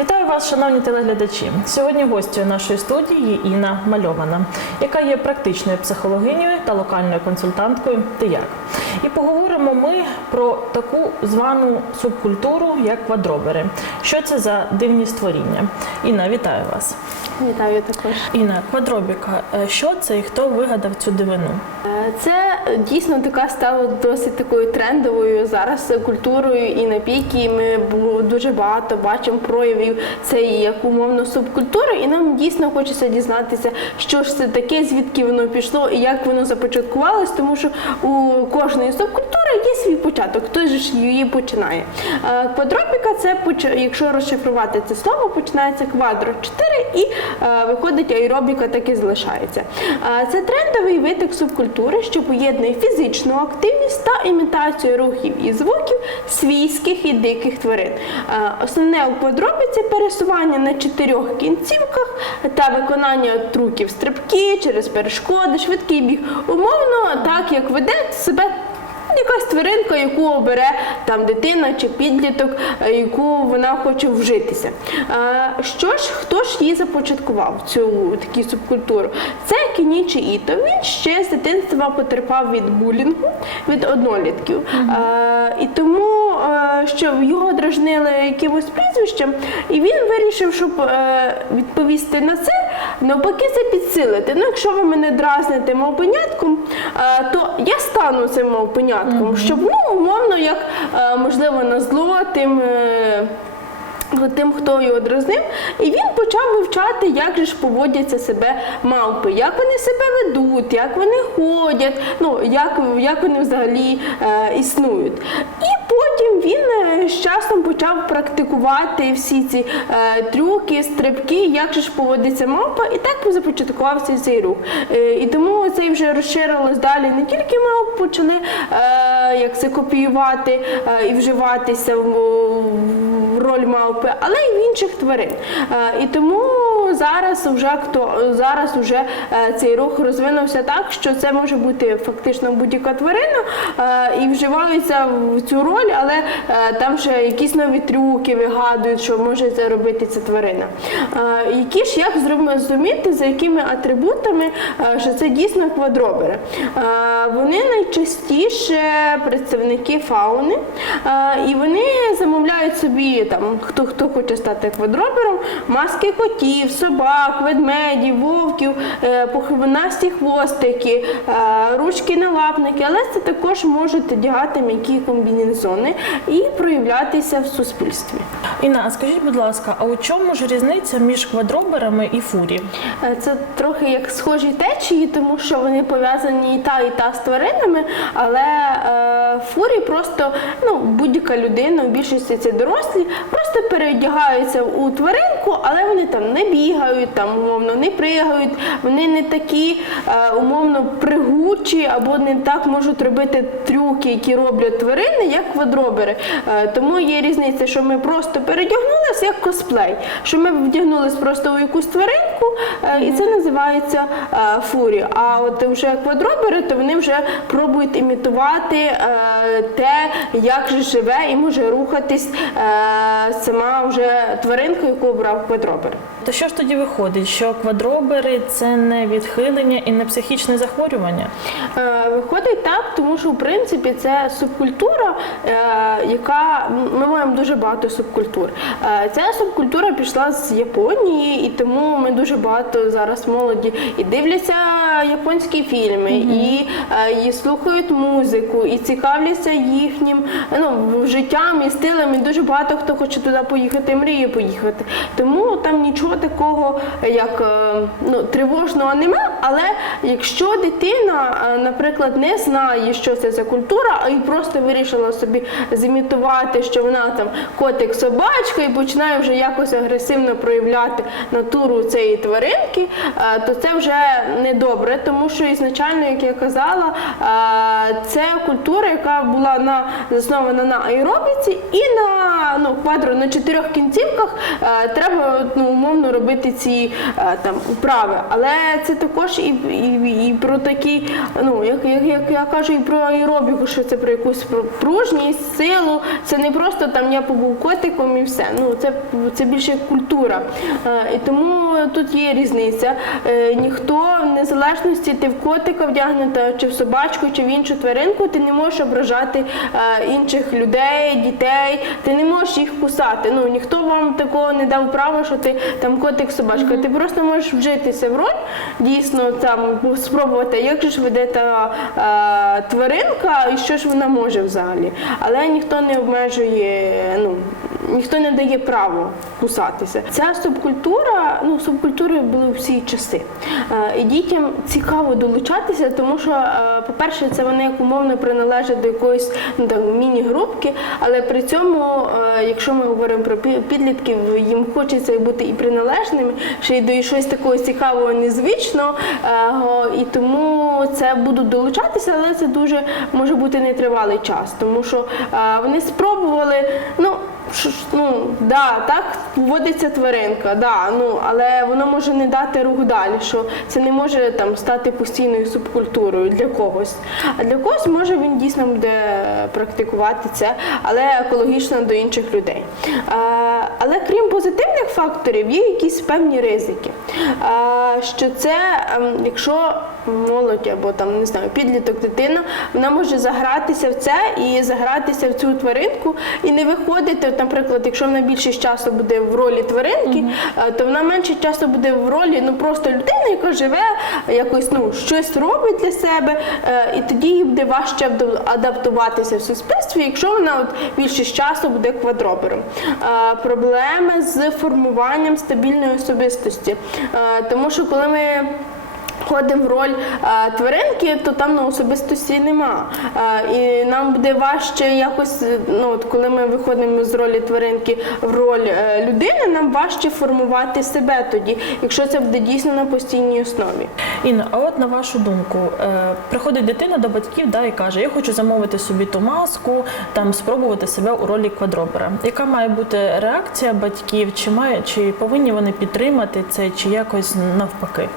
Вітаю вас, шановні телеглядачі. Сьогодні гостю нашої студії є Інна Мальована, яка є практичною психологинею та локальною консультанткою «Ти як?». І поговоримо ми про таку звану субкультуру, як квадробери. Що це за дивні створіння? Інна, вітаю вас. Вітаю також. Інна, квадробіка, е, що це і хто вигадав цю дивину? Е, Це дійсно така стала досить такою трендовою зараз культурою і на піки. Ми дуже багато бачимо проявів цієї як умовно субкультури, і нам дійсно хочеться дізнатися, що ж це таке, звідки воно пішло і як воно започаткувалось, тому що у кожної субкультури є свій початок, хтось ж її починає. Е, Квадробіка це якщо розшифрувати це слово, починається квадро 4 і е, виходить аеробіка, так і залишається. Е, Це трендовий виток субкультури, що поєднує фізичну активність та імітацію рухів і звуків свійських і диких тварин. Основне у квадробіці пересування на чотирьох кінцівках та виконання трюків стрибки через перешкоди, швидкий біг. Умовно, так як веде себе Якась тваринка, яку обере там дитина чи підліток, е, яку вона хоче вжитися. Е, Що ж, хто ж її започаткував цю таку субкультуру? Це Кінічі Іто. Він ще з дитинства потерпав від булінгу від однолітків. Е, І тому що його дражнили якимось прізвищем, і він вирішив, щоб е, відповісти на це, навпаки, це підсилити. Ну, якщо ви мене дразните мавпенятком, е, то я стану цим мавпенятком, щоб ну, умовно, як е, можливо на зло тим. е, Тим, хто його дразнив, і він почав вивчати, як же ж поводяться себе мавпи, як вони себе ведуть, як вони ходять, ну як, як вони взагалі е, існують. І він е, з часом почав практикувати всі ці е, трюки, стрибки, як же ж поводиться мавпа, і так започаткувався цей рух. Е, і тому це вже розширилось далі не тільки мавп почали е, як це копіювати е, і вживатися в, в роль мавпи, але й в інших тварин. Е, І тому зараз вже хто зараз вже е, цей рух розвинувся так, що це може бути фактично будь-яка тварина е, і вживаються в цю роль, але е, там ще якісь нові трюки вигадують, що може це робити ця тварина. Які ж як зрозуміти, за якими атрибутами, що це дійсно квадробери? Вони найчастіше представники фауни, і вони замовляють собі там хто хто хоче стати квадробером, маски котів, собак, ведмедів, вовків, е, похвинасті хвостики, ручки ручки налапники, але це також можуть одягати м'які комбінезони і проявлятися в суспільстві. Інна, а скажіть, будь ласка, а у чому ж різниця між квадроберами і фурі? Е, Це трохи як схожі течії, тому що вони пов'язані і та, і та з тваринами, але е, фурі просто ну, будь-яка людина, в більшості це дорослі, просто переодягаються у тваринку, але вони там не бігають, там умовно не пригають, вони не такі е, умовно пригучі або не так можуть робити трюки, які роблять тварини, як квадробери. Е, тому є різниця, що ми просто передягнулися як косплей, що ми вдягнулися просто у якусь тваринку, е, і це називається е, фурі. А от вже квадробери, то вони вже пробують імітувати е, те, як же живе і може рухатись сама вже тваринка, яку обрав квадробер. То що ж тоді виходить, що квадробери це не відхилення і не психічне захворювання? Виходить так, тому що в принципі це субкультура, яка ми маємо дуже багато субкультур. Е, Ця субкультура пішла з Японії, і тому ми дуже багато зараз молоді і дивляться японські фільми, і, е, і слухають музику, і цікавляться їхнім ну, життям і стилем. І дуже багато хто хоче туди поїхати, мріє поїхати. Тому там нічого такого, як е, ну, тривожного нема. Але якщо дитина, наприклад, не знає, що це за культура, і просто вирішила собі зімітувати, що вона там котик собачка і починає вже якось агресивно проявляти натуру цієї тваринки, е, то це вже не добре, тому що ізначально, як я казала, е, це культура, яка була на заснована на аеробіці і на ну, квадру на чотирьох кінцівках, е, треба ну, умовно робити ці там вправи. Але це також і, і, і про такі, ну як, як, як я кажу, і про аеробіку, що це про якусь пружність, силу. Це не просто там я побув котиком і все. Ну це, це більше культура. Е, і тому тут є різниця. Е, ніхто в незалежності ти в котика вдягнута, чи в собачку, чи в іншу тваринку, ти не можеш ображати е, інших людей, дітей, ти не можеш їх кусати. Ну ніхто вам такого не дав права, що ти там котик собачка. Ти просто можеш вжитися в роль, дійсно там спробувати, як же ж веде та е, тваринка і що ж вона може взагалі. Але ніхто не обмежує, ну ніхто не дає право кусатися. Ця субкультура, ну субкультури були всі часи. Е, І дітям цікаво долучатися, тому що, е, по-перше, це вони як умовно приналежать до якоїсь ну, міні-групки, але при цьому, е, якщо ми говоримо про пі- підлітків, їм хочеться бути і приналежними, ще й до щось такого цікавого, незвичного, го- і тому це будуть долучатися, але це дуже може бути нетривалий час, тому що вони спробували, ну. Ну да, так поводиться тваринка, да, ну але воно може не дати рух далі, що це не може там стати постійною субкультурою для когось. А для когось може він дійсно буде практикувати це, але екологічно до інших людей. Але крім позитивних факторів, є якісь певні ризики. Що це, ем, якщо молодь або там не знаю, підліток дитина, вона може загратися в це і загратися в цю тваринку і не виходити. Наприклад, якщо вона більшість часу буде в ролі тваринки, е, то вона менше часу буде в ролі ну просто людини, яка живе, якось ну щось робить для себе, е, і тоді їй буде важче адаптуватися в суспільстві, якщо вона от більшість часу буде квадробером. Е, Проблеми з формуванням стабільної особистості, тому що коли ми Ходимо в роль е, тваринки, то там ну, особистості нема. Е, і нам буде важче якось, е, ну от коли ми виходимо з ролі тваринки в роль е, людини, нам важче формувати себе тоді, якщо це буде дійсно на постійній основі. Інна, а от на вашу думку, е, приходить дитина до батьків да, і каже, я хочу замовити собі ту маску, там спробувати себе у ролі квадробера. Яка має бути реакція батьків? Чи має чи повинні вони підтримати це, чи якось навпаки?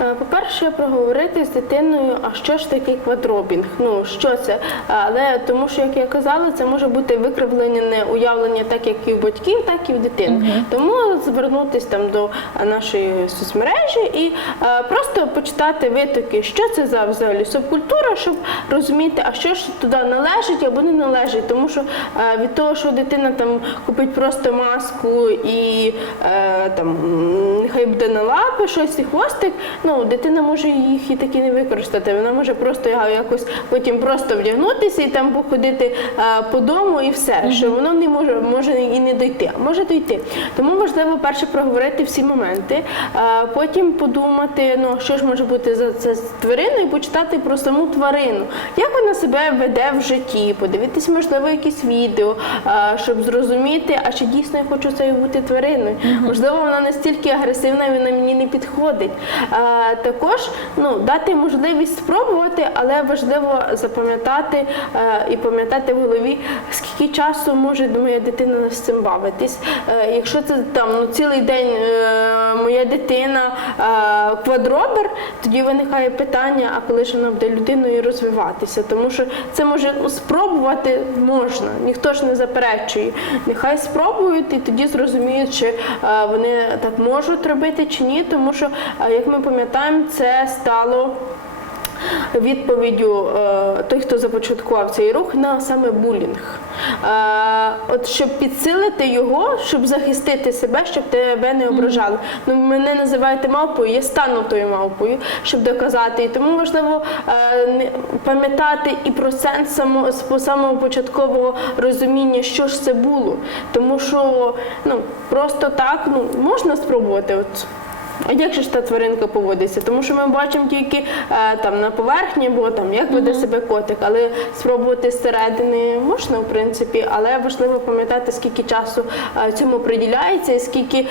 Е, По-перше, проговорити з дитиною, а що ж таке квадробінг? Ну що це? Але тому, що як я казала, це може бути викривлене уявлення, так як і в батьків, так і в дитини. Тому звернутися там до нашої соцмережі і е, просто почитати витоки, що це за взагалі субкультура, щоб розуміти, а що ж туди належить або не належить. Тому що е, від того, що дитина там купить просто маску і е, там нехай буде на лапи щось і хвостик, ну дитина може їх і таки не використати. Вона може просто я- якось потім просто вдягнутися і там походити е, по дому і все. Що воно не може може і не дойти, а може дойти. Тому важливо перше проговорити всі моменти, е, потім подумати, ну що ж може бути за це з твариною, і почитати про саму тварину, як вона себе веде в житті, подивитись, можливо, якісь відео, е, щоб зрозуміти, а чи дійсно я хочу цією бути твариною. Можливо, вона настільки агресивна, і вона мені не підходить. Е, Також ну, дати можливість спробувати, але важливо запам'ятати е, і пам'ятати в голові, скільки часу може моя дитина з цим бавитись. Е, Якщо це там ну, цілий день е, моя дитина е, квадробер, тоді виникає питання, а коли ж вона буде людиною розвиватися, тому що це може спробувати можна, ніхто ж не заперечує. Нехай спробують і тоді зрозуміють, чи е, вони так можуть робити чи ні, тому що, е, як ми пам'ятаємо, це стало. Відповіддю е, той, хто започаткував цей рух, на саме булінг. Е, от щоб підсилити його, щоб захистити себе, щоб тебе не ображали. Ну, мене називаєте мавпою, я стану тою мавпою, щоб доказати. І тому важливо е, пам'ятати і про сенс само, самого початкового розуміння, що ж це було. Тому що ну, просто так ну, можна спробувати. От, А як же ж та тваринка поводиться? Тому що ми бачимо тільки е, там на поверхні, бо там як веде себе котик, але спробувати зсередини можна, в принципі, але важливо пам'ятати, скільки часу е, цьому приділяється, і скільки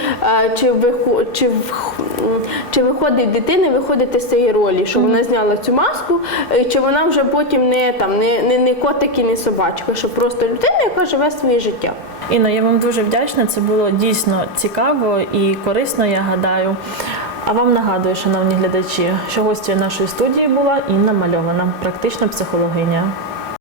е, чи вихо, чи, в- м, чи виходить дитина виходити з цієї ролі, що вона зняла цю маску, е, чи вона вже потім не там не, не, не котик і не собачка, що просто людина, яка живе своє життя. Інна, я вам дуже вдячна. Це було дійсно цікаво і корисно, я гадаю. А вам нагадую, шановні глядачі, що гостю нашої студії була Інна Мальована, практична психологиня.